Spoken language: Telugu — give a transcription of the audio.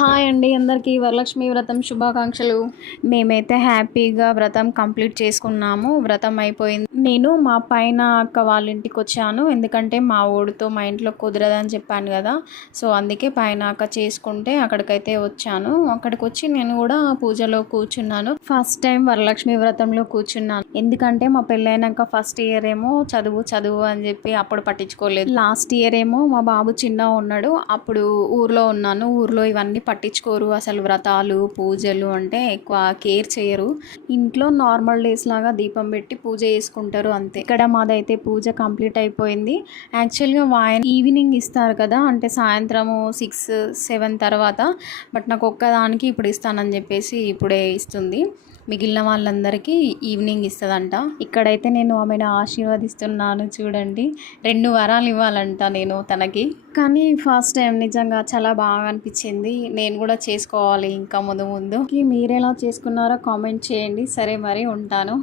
హాయ్ అండి, అందరికీ వరలక్ష్మి వ్రతం శుభాకాంక్షలు. మేమైతే హ్యాపీగా వ్రతం కంప్లీట్ చేసుకున్నాము. వ్రతం అయిపోయింది. నేను మా పైన అక్క వాళ్ళ ఇంటికి వచ్చాను, ఎందుకంటే మా ఊడితో మా ఇంట్లో కుదరదని చెప్పాను కదా. సో అందుకే పైన అక్క చేసుకుంటే అక్కడికైతే వచ్చాను. అక్కడికి వచ్చి నేను కూడా పూజలో కూర్చున్నాను. ఫస్ట్ టైం వరలక్ష్మి వ్రతంలో కూర్చున్నాను, ఎందుకంటే మా పెళ్ళైనాక ఫస్ట్ ఇయర్ ఏమో చదువు చదువు అని చెప్పి అప్పుడు పట్టించుకోలేదు. లాస్ట్ ఇయర్ ఏమో మా బాబు చిన్న ఉన్నాడు, అప్పుడు ఊర్లో ఉన్నాను. ఊర్లో ఇవన్నీ పట్టించుకోరు, అసలు వ్రతాలు పూజలు అంటే ఎక్కువ కేర్ చేయరు. ఇంట్లో నార్మల్ డేస్ లాగా దీపం పెట్టి పూజ చేసుకుంటారు అంతే. ఇక్కడ మాదైతే పూజ కంప్లీట్ అయిపోయింది. యాక్చువల్గా వాయన ఈవినింగ్ ఇస్తారు కదా, అంటే సాయంత్రము 6-7 తర్వాత. బట్ నాకు ఒక్కదానికి ఇప్పుడు ఇస్తానని చెప్పేసి ఇప్పుడే ఇస్తుంది. మిగిలిన వాళ్ళందరికీ ఈవినింగ్ ఇస్తుందంట. ఇక్కడైతే నేను ఆమెను ఆశీర్వదిస్తున్నాను. చూడండి, 2 వరాలు ఇవ్వాలంట నేను తనకి. కానీ ఫస్ట్ టైం నిజంగా చాలా బాగా అనిపించింది. నేను కూడా చేసుకోవాలి ఇంకా ముందు ముందు. మీరు ఎలా చేసుకున్నారో కామెంట్ చేయండి. సరే మరి, ఉంటాను.